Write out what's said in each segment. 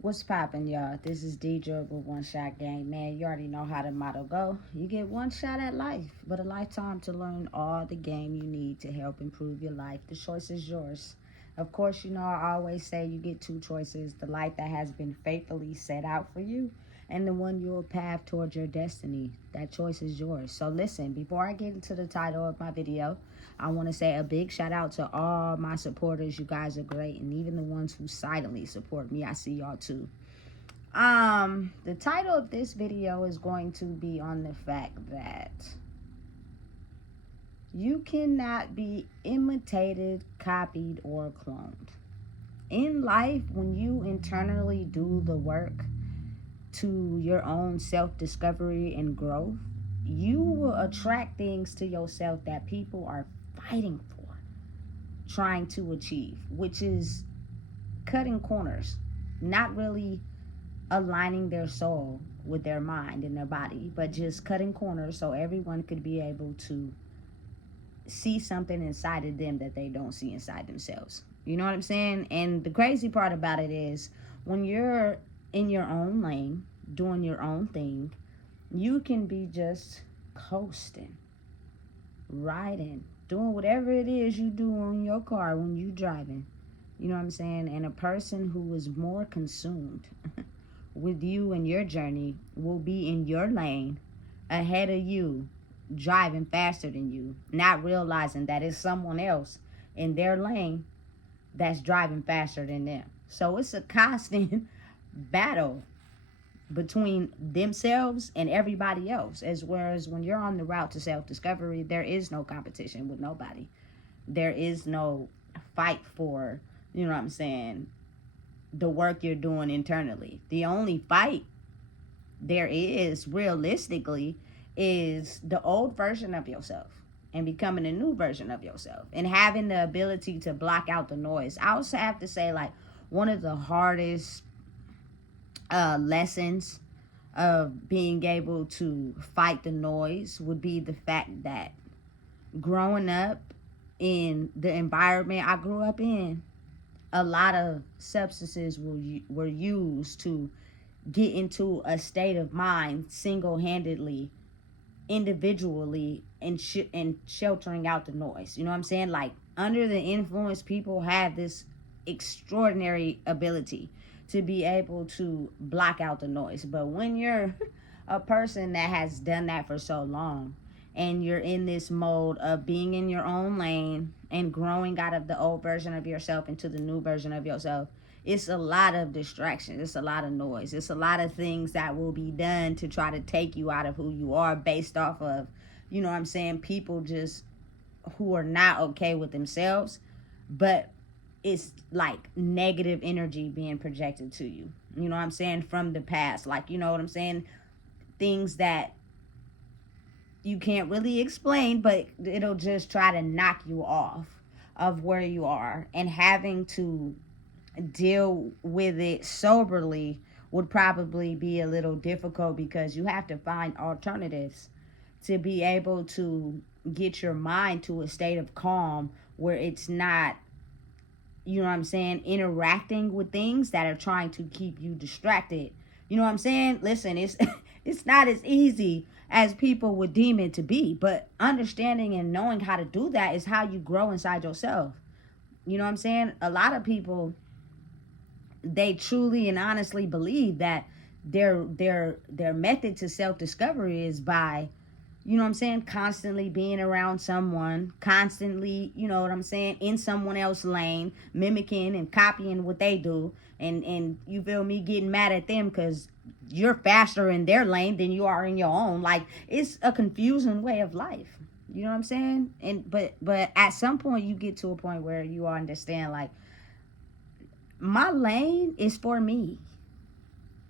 What's poppin', y'all? This is DJ with One Shot Game. Man, you already know how the motto go. You get one shot at life, but a lifetime to learn all the game you need to help improve your life. The choice is yours. Of course, you know I always say you get two choices: the life that has been faithfully set out for you, and the one you'll path towards your destiny. That choice is yours. So listen, before I get into the title of my video, I want to say a big shout out to all my supporters. You guys are great, and even the ones who silently support me. I see y'all too. The title of this video is going to be on the fact that you cannot be imitated, copied, or cloned. In life, when you internally do the work to your own self-discovery and growth, you will attract things to yourself that people are fighting for, trying to achieve, which is cutting corners, not really aligning their soul with their mind and their body, but just cutting corners so everyone could be able to see something inside of them that they don't see inside themselves. You know what I'm saying? And the crazy part about it is when you're in your own lane, doing your own thing, you can be just coasting, riding, doing whatever it is you do on your car when you driving. You know what I'm saying? And a person who is more consumed with you and your journey will be in your lane ahead of you, driving faster than you, not realizing that it's someone else in their lane that's driving faster than them. So it's a constant battle between themselves and everybody else. As whereas when you're on the route to self-discovery, there is no competition with nobody. There is no fight for, you know what I'm saying, the work you're doing internally. The only fight there is realistically is the old version of yourself and becoming a new version of yourself and having the ability to block out the noise. I also have to say, like, one of the hardest lessons of being able to fight the noise would be the fact that growing up in the environment I grew up in, a lot of substances were used to get into a state of mind single-handedly, individually, and sheltering out the noise. You know what I'm saying? Like, under the influence, people have this extraordinary ability to be able to block out the noise. But when you're a person that has done that for so long, and you're in this mode of being in your own lane and growing out of the old version of yourself into the new version of yourself, it's a lot of distractions. It's a lot of noise. It's a lot of things that will be done to try to take you out of who you are based off of, you know what I'm saying, people just who are not okay with themselves, but it's like negative energy being projected to you. You know what I'm saying? From the past. Like, you know what I'm saying? Things that you can't really explain, but it'll just try to knock you off of where you are, and having to deal with it soberly would probably be a little difficult because you have to find alternatives to be able to get your mind to a state of calm where it's not, you know what I'm saying, interacting with things that are trying to keep you distracted. You know what I'm saying? Listen, it's it's not as easy as people would deem it to be, but understanding and knowing how to do that is how you grow inside yourself. You know what I'm saying? A lot of people, they truly and honestly believe that their method to self-discovery is by, you know what I'm saying, constantly being around someone, constantly, you know what I'm saying, in someone else's lane, mimicking and copying what they do, and you feel me, getting mad at them because you're faster in their lane than you are in your own. Like, it's a confusing way of life. You know what I'm saying? And but at some point you get to a point where you understand, like, my lane is for me.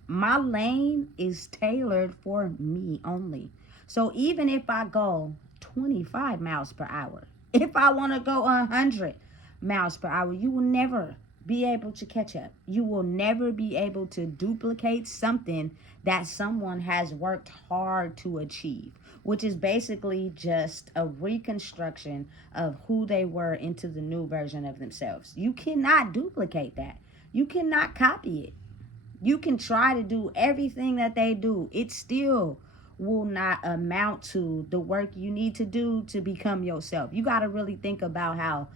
My lane is tailored for me only. So even if I go 25 miles per hour, if I want to go 100 miles per hour, you will never be able to catch up. You will never be able to duplicate something that someone has worked hard to achieve, which is basically just a reconstruction of who they were into the new version of themselves. You cannot duplicate that. You cannot copy it. You can try to do everything that they do. It still will not amount to the work you need to do to become yourself. You got to really think about how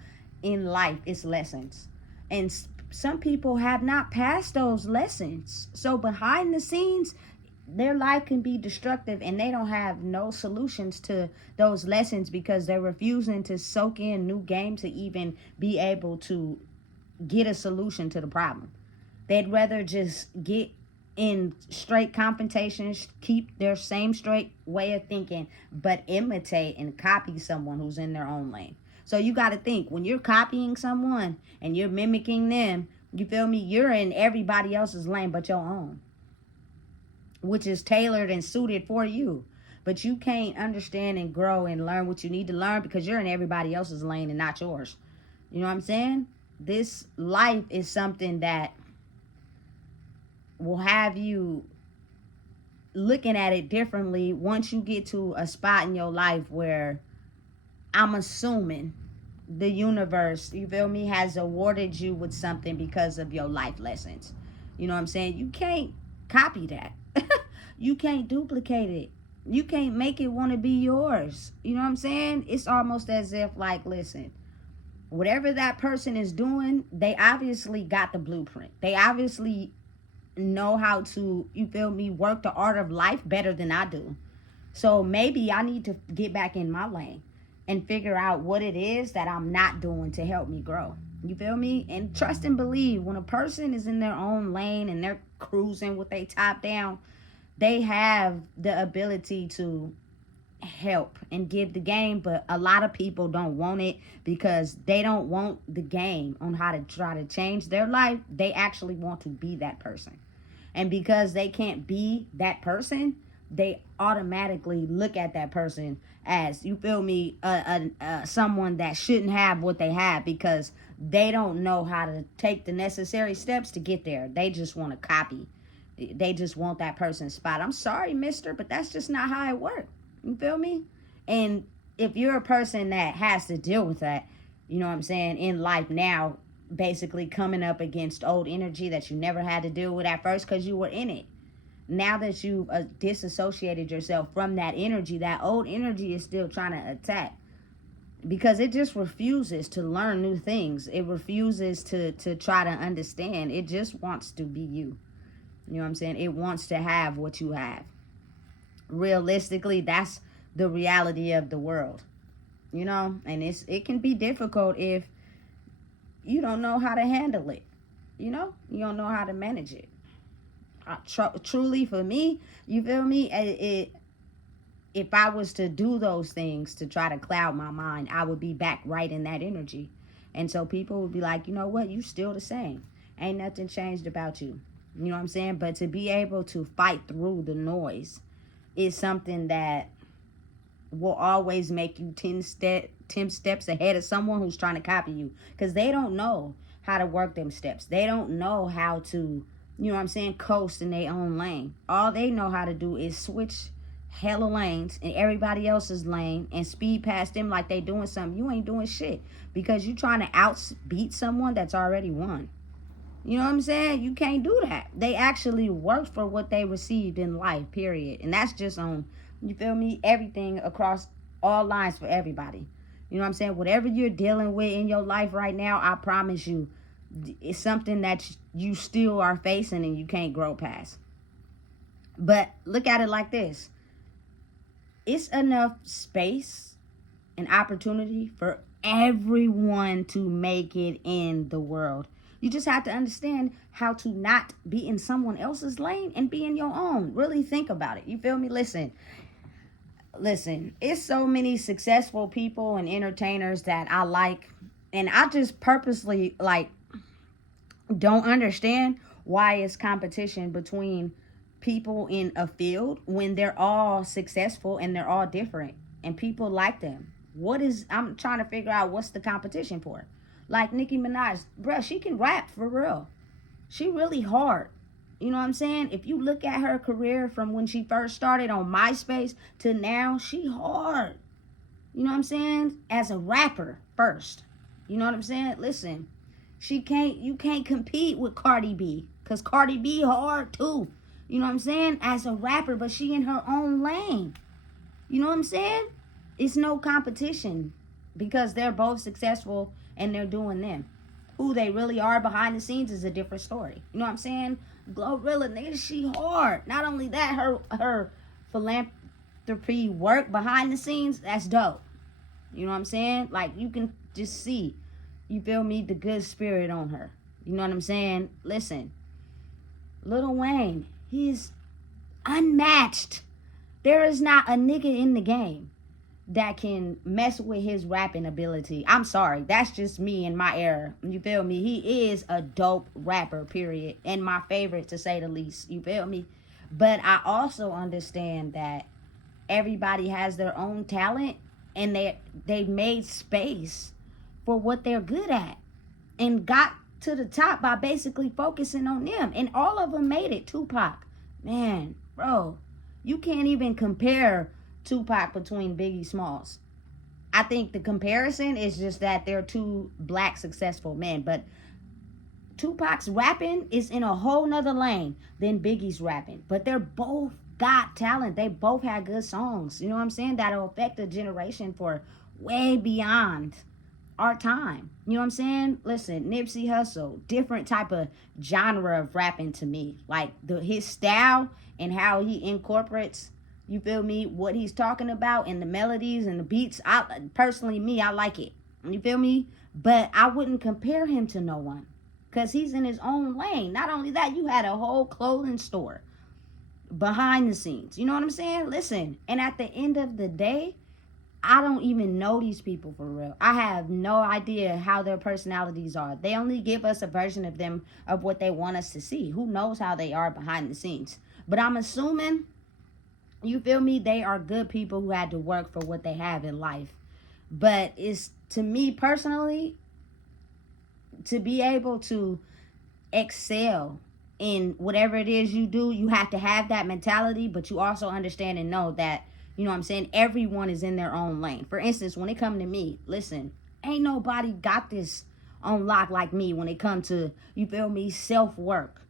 in life it's lessons. And some people have not passed those lessons. So behind the scenes, their life can be destructive and they don't have no solutions to those lessons because they're refusing to soak in new game to even be able to get a solution to the problem. They'd rather just get in straight confrontations, keep their same straight way of thinking, but imitate and copy someone who's in their own lane. So you got to think, when you're copying someone and you're mimicking them, you feel me? You're in everybody else's lane but your own, which is tailored and suited for you. But you can't understand and grow and learn what you need to learn because you're in everybody else's lane and not yours. You know what I'm saying? This life is something that will have you looking at it differently once you get to a spot in your life where I'm assuming the universe, you feel me, has awarded you with something because of your life lessons. You know what I'm saying? You can't copy that. You can't duplicate it. You can't make it want to be yours. You know what I'm saying? It's almost as if, like, listen, whatever that person is doing, they obviously got the blueprint. They obviously know how to, you feel me, work the art of life better than I do. So maybe I need to get back in my lane and figure out what it is that I'm not doing to help me grow. You feel me? And trust and believe, when a person is in their own lane and they're cruising with their top down, they have the ability to help and give the game, but a lot of people don't want it because they don't want the game on how to try to change their life. They actually want to be that person. And because they can't be that person, they automatically look at that person as, you feel me, someone that shouldn't have what they have because they don't know how to take the necessary steps to get there. They just want to copy. They just want that person's spot. I'm sorry, mister, but that's just not how it works. You feel me? And if you're a person that has to deal with that, you know what I'm saying, in life now, basically coming up against old energy that you never had to deal with at first because you were in it. Now that you've disassociated yourself from that energy, that old energy is still trying to attack because it just refuses to learn new things. It refuses to try to understand. It just wants to be you. You know what I'm saying? It wants to have what you have. Realistically, that's the reality of the world, you know, and it can be difficult if you don't know how to handle it. You know, you don't know how to manage it. Truly, for me, you feel me, if I was to do those things to try to cloud my mind, I would be back right in that energy. And so people would be like, you know what, you still the same, ain't nothing changed about you. You know what I'm saying? But to be able to fight through the noise is something that will always make you 10 steps ahead of someone who's trying to copy you, because they don't know how to work them steps. They don't know how to, you know what I'm saying, coast in their own lane. All they know how to do is switch hella lanes in everybody else's lane and speed past them like they doing something. You ain't doing shit because you trying to outbeat someone that's already won. You know what I'm saying? You can't do that. They actually work for what they received in life, period. And that's just on, you feel me, everything across all lines for everybody. You know what I'm saying? Whatever you're dealing with in your life right now, I promise you, it's something that you still are facing and you can't grow past. But look at it like this. It's enough space and opportunity for everyone to make it in the world. You just have to understand how to not be in someone else's lane and be in your own. Really think about it. You feel me? Listen, it's so many successful people and entertainers that I like, and I just purposely don't understand why it's competition between people in a field when they're all successful and they're all different and people like them. I'm trying to figure out what's the competition for. Like Nicki Minaj, bruh, she can rap for real. She really hard. You know what I'm saying? If you look at her career from when she first started on MySpace to now, she hard. You know what I'm saying? As a rapper first. You know what I'm saying? Listen, you can't compete with Cardi B. Because Cardi B hard too. You know what I'm saying? As a rapper, but she in her own lane. You know what I'm saying? It's no competition because they're both successful and they're doing them. Who they really are behind the scenes is a different story. You know what I'm saying? Glorilla, nigga, she hard. Not only that, her philanthropy work behind the scenes, that's dope. You know what I'm saying? Like, you can just see, you feel me, the good spirit on her. You know what I'm saying? Listen, Lil Wayne, he's unmatched. There is not a nigga in the game that can mess with his rapping ability. I'm sorry, that's just me in my era. You feel me? He is a dope rapper, period, and my favorite to say the least. You feel me? But I also understand that everybody has their own talent, and they made space for what they're good at and got to the top by basically focusing on them. And all of them made it. Tupac, man, bro, you can't even compare Tupac between Biggie Smalls. I think the comparison is just that they're two black successful men. But Tupac's rapping is in a whole nother lane than Biggie's rapping. But they're both got talent. They both had good songs. You know what I'm saying? That'll affect a generation for way beyond our time. You know what I'm saying? Listen, Nipsey Hussle, different type of genre of rapping to me. Like his style and how he incorporates, you feel me, what he's talking about and the melodies and the beats. I personally, I like it. You feel me? But I wouldn't compare him to no one because he's in his own lane. Not only that, you had a whole clothing store behind the scenes. You know what I'm saying? Listen, and at the end of the day, I don't even know these people for real. I have no idea how their personalities are. They only give us a version of them of what they want us to see. Who knows how they are behind the scenes? But I'm assuming, you feel me, they are good people who had to work for what they have in life. But it's, to me personally, to be able to excel in whatever it is you do, you have to have that mentality, but you also understand and know that, you know what I'm saying, everyone is in their own lane. For instance, when it come to me, listen, ain't nobody got this on lock like me when it come to, you feel me, self-work,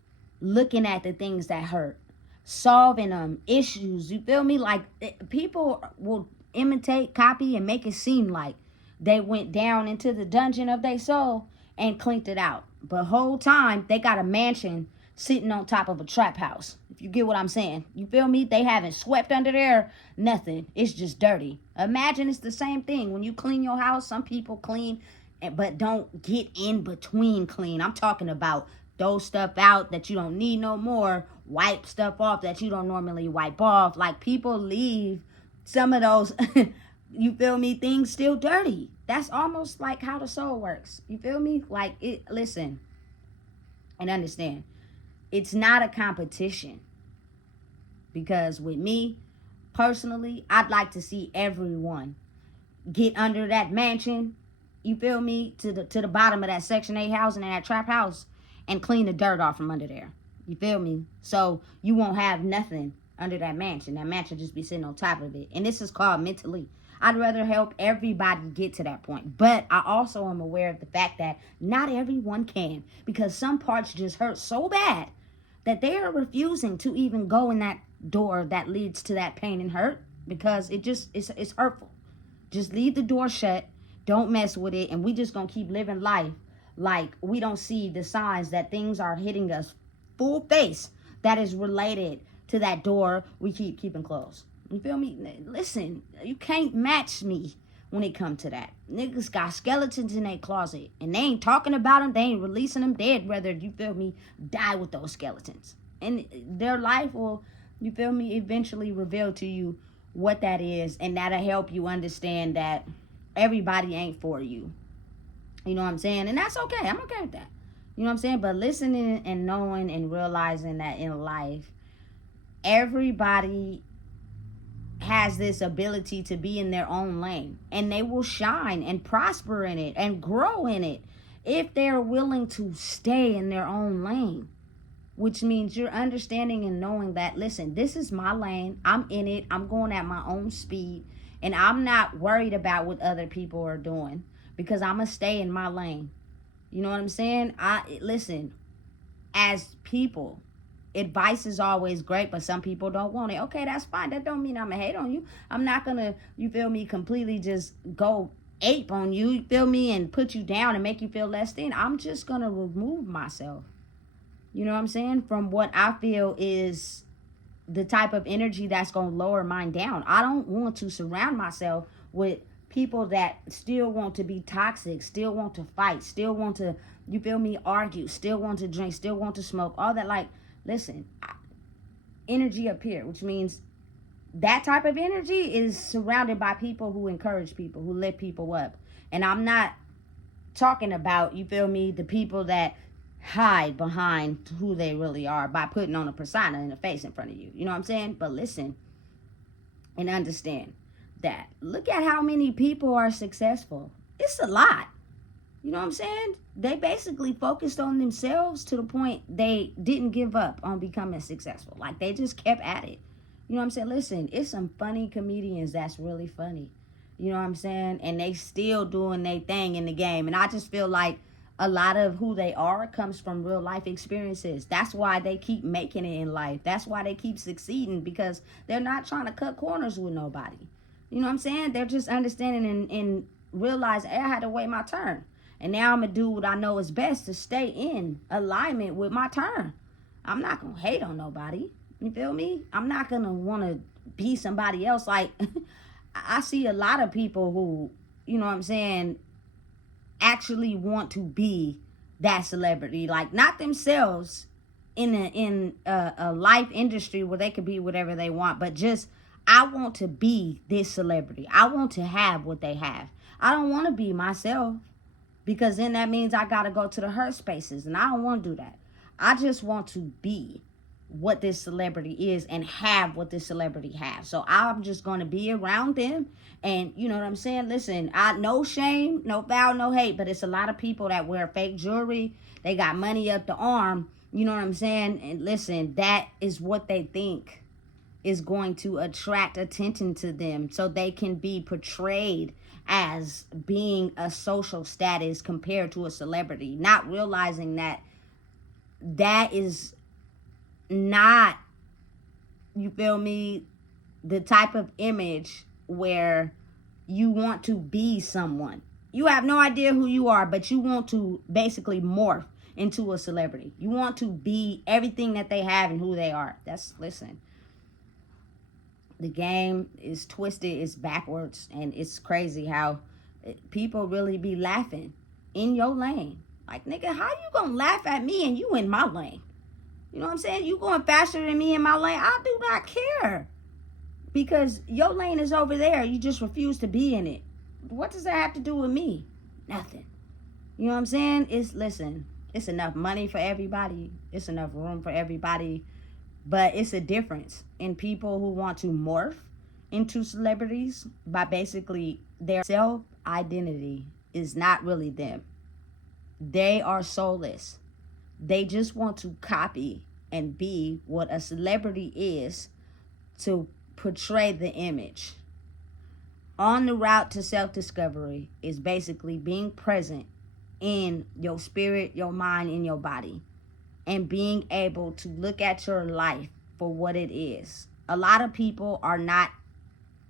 looking at the things that hurt, solving issues, you feel me? Like, people will imitate, copy, and make it seem like they went down into the dungeon of their soul and cleaned it out. But whole time, they got a mansion sitting on top of a trap house. If you get what I'm saying. You feel me? They haven't swept under there, nothing. It's just dirty. Imagine it's the same thing. When you clean your house, some people clean, but don't get in between clean. I'm talking about throw stuff out that you don't need no more. Wipe stuff off that you don't normally wipe off. Like, people leave some of those, you feel me, things still dirty. That's almost like how the soul works. You feel me? Like, it. Listen and understand. It's not a competition. Because with me, personally, I'd like to see everyone get under that mansion, you feel me, to the bottom of that Section 8 housing and that trap house and clean the dirt off from under there. You feel me? So you won't have nothing under that mansion. That mansion just be sitting on top of it. And this is called mentally. I'd rather help everybody get to that point. But I also am aware of the fact that not everyone can. Because some parts just hurt so bad that they are refusing to even go in that door that leads to that pain and hurt, because it's hurtful. Just leave the door shut, don't mess with it, and we just gonna keep living life like we don't see the signs that things are hitting us full face that is related to that door we keep keeping closed. You feel me? Listen, you can't match me when it comes to that. Niggas got skeletons in their closet, and they ain't talking about them, they ain't releasing them. They'd rather, you feel me, die with those skeletons. And their life will, you feel me, eventually reveal to you what that is, and that'll help you understand that everybody ain't for you. You know what I'm saying? And that's okay. I'm okay with that. You know what I'm saying? But listening and knowing and realizing that in life, everybody has this ability to be in their own lane, and they will shine and prosper in it and grow in it if they're willing to stay in their own lane. Which means you're understanding and knowing that, listen, this is my lane. I'm in it. I'm going at my own speed. And I'm not worried about what other people are doing, because I'm going to stay in my lane. You know what I'm saying? Listen, as people, advice is always great, but some people don't want it. Okay, that's fine. That don't mean I'm gonna hate on you. I'm not gonna, you feel me, completely just go ape on you, you feel me, and put you down and make you feel less than. I'm just gonna remove myself, you know what I'm saying, from what I feel is the type of energy that's gonna lower mine down. I don't want to surround myself with people that still want to be toxic, still want to fight, still want to, you feel me, argue, still want to drink, still want to smoke, all that. Like, listen, energy up here, which means that type of energy is surrounded by people who encourage people, who lift people up. And I'm not talking about, you feel me, the people that hide behind who they really are by putting on a persona and a face in front of you. You know what I'm saying? But listen and understand that. Look at how many people are successful. It's a lot. You know what I'm saying? They basically focused on themselves to the point they didn't give up on becoming successful. Like, they just kept at it. You know what I'm saying? Listen, it's some funny comedians that's really funny. You know what I'm saying? And they still doing their thing in the game. And I just feel like a lot of who they are comes from real life experiences. That's why they keep making it in life. That's why they keep succeeding, because they're not trying to cut corners with nobody. You know what I'm saying? They're just understanding and realizing, hey, I had to wait my turn. And now I'm going to do what I know is best to stay in alignment with my turn. I'm not going to hate on nobody. You feel me? I'm not going to want to be somebody else. Like, I see a lot of people who, you know what I'm saying, actually want to be that celebrity. Like, not themselves in a life industry where they could be whatever they want, but just, I want to be this celebrity. I want to have what they have. I don't want to be myself, because then that means I got to go to the hurt spaces, and I don't want to do that. I just want to be what this celebrity is and have what this celebrity has. So I'm just going to be around them. And you know what I'm saying? Listen, no shame, no foul, no hate, but it's a lot of people that wear fake jewelry. They got money up the arm. You know what I'm saying? And listen, that is what they think is going to attract attention to them, so they can be portrayed as being a social status compared to a celebrity, not realizing that that is not, you feel me, the type of image where you want to be someone. You have no idea who you are, but you want to basically morph into a celebrity. You want to be everything that they have and who they are. Listen, the game is twisted, it's backwards, and it's crazy how people really be laughing in your lane. Like, nigga, how you gonna laugh at me and you in my lane? You know what I'm saying? You going faster than me in my lane. I do not care, because your lane is over there. You just refuse to be in it. What does that have to do with me? Nothing. You know what I'm saying? Listen, it's enough money for everybody. It's enough room for everybody. But it's a difference in people who want to morph into celebrities by basically their self-identity is not really them. They are soulless. They just want to copy and be what a celebrity is to portray the image. On the route to self-discovery is basically being present in your spirit, your mind, and your body, and being able to look at your life for what it is. A lot of people are not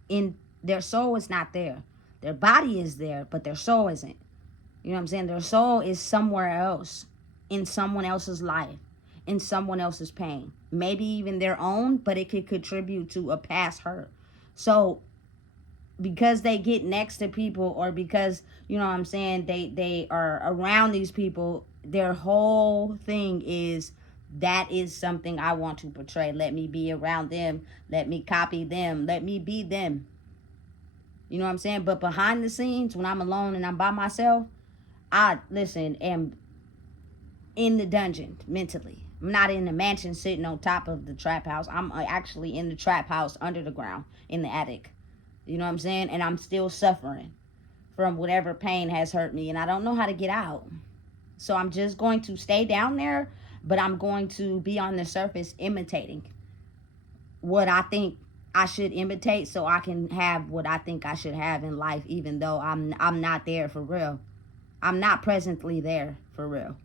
in, their soul is not there. Their body is there, but their soul isn't. You know what I'm saying? Their soul is somewhere else, in someone else's life, in someone else's pain. Maybe even their own, but it could contribute to a past hurt. So because they get next to people, or because, you know what I'm saying, they are around these people, their whole thing is, that is something I want to portray. Let me be around them. Let me copy them. Let me be them. You know what I'm saying? But behind the scenes, when I'm alone and I'm by myself, I, listen, am in the dungeon mentally. I'm not in the mansion sitting on top of the trap house. I'm actually in the trap house under the ground, in the attic. You know what I'm saying? And I'm still suffering from whatever pain has hurt me, and I don't know how to get out. So I'm just going to stay down there, but I'm going to be on the surface imitating what I think I should imitate, so I can have what I think I should have in life, even though I'm not there for real. I'm not presently there for real.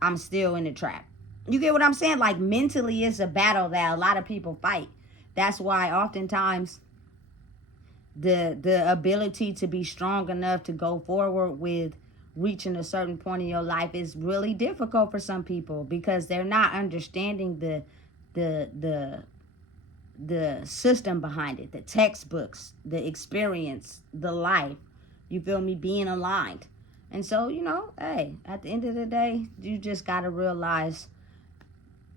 I'm still in the trap. You get what I'm saying? Like, mentally, it's a battle that a lot of people fight. That's why oftentimes the ability to be strong enough to go forward with reaching a certain point in your life is really difficult for some people, because they're not understanding the the the system behind it, the textbooks, the experience, the life. You feel me? Being aligned. And so, hey, at the end of the day, you just got to realize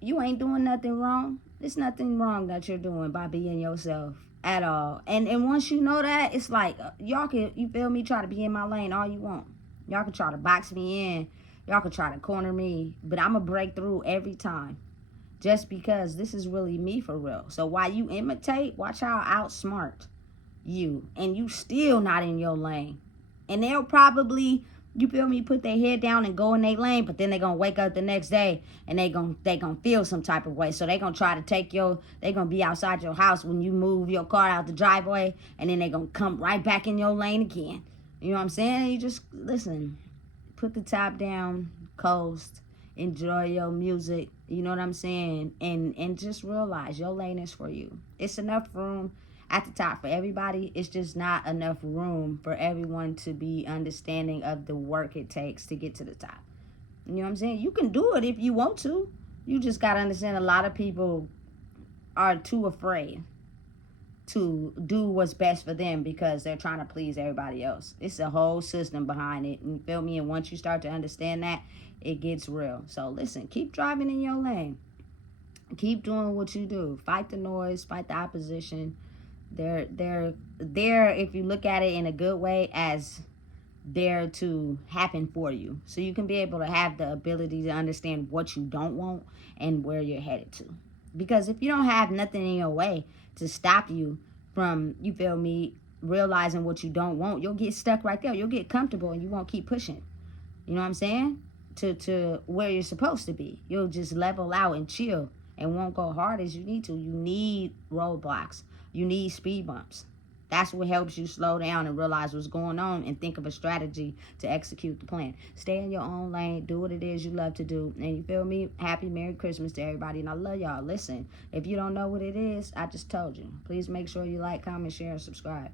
you ain't doing nothing wrong. There's nothing wrong that you're doing by being yourself at all. And once you know that, it's like, y'all can, you feel me, try to be in my lane all you want. Y'all can try to box me in. Y'all can try to corner me. But I'm going to break through every time. Just because this is really me for real. So while you imitate, watch how I outsmart you. And you still not in your lane. And they'll probably, you feel me, put their head down and go in their lane, but then they're going to wake up the next day and they gonna feel some type of way. So they're going to try to take they're going to be outside your house when you move your car out the driveway, and then they're going to come right back in your lane again. You know what I'm saying? You just, listen, put the top down, coast, enjoy your music, you know what I'm saying? And just realize your lane is for you. It's enough room at the top for everybody. It's just not enough room for everyone to be understanding of the work it takes to get to the top. You know what I'm saying? You can do it if you want to. You just got to understand a lot of people are too afraid to do what's best for them because they're trying to please everybody else. It's a whole system behind it. You feel me? And once you start to understand that, it gets real. So listen, keep driving in your lane. Keep doing what you do. Fight the noise, fight the opposition. They're there, if you look at it in a good way, as there to happen for you. So you can be able to have the ability to understand what you don't want and where you're headed to. Because if you don't have nothing in your way to stop you from, you feel me, realizing what you don't want, you'll get stuck right there. You'll get comfortable and you won't keep pushing. You know what I'm saying? To where you're supposed to be. You'll just level out and chill and won't go hard as you need to. You need roadblocks. You need speed bumps. That's what helps you slow down and realize what's going on and think of a strategy to execute the plan. Stay in your own lane. Do what it is you love to do. And you feel me? Happy Merry Christmas to everybody. And I love y'all. Listen, if you don't know what it is, I just told you. Please make sure you like, comment, share, and subscribe.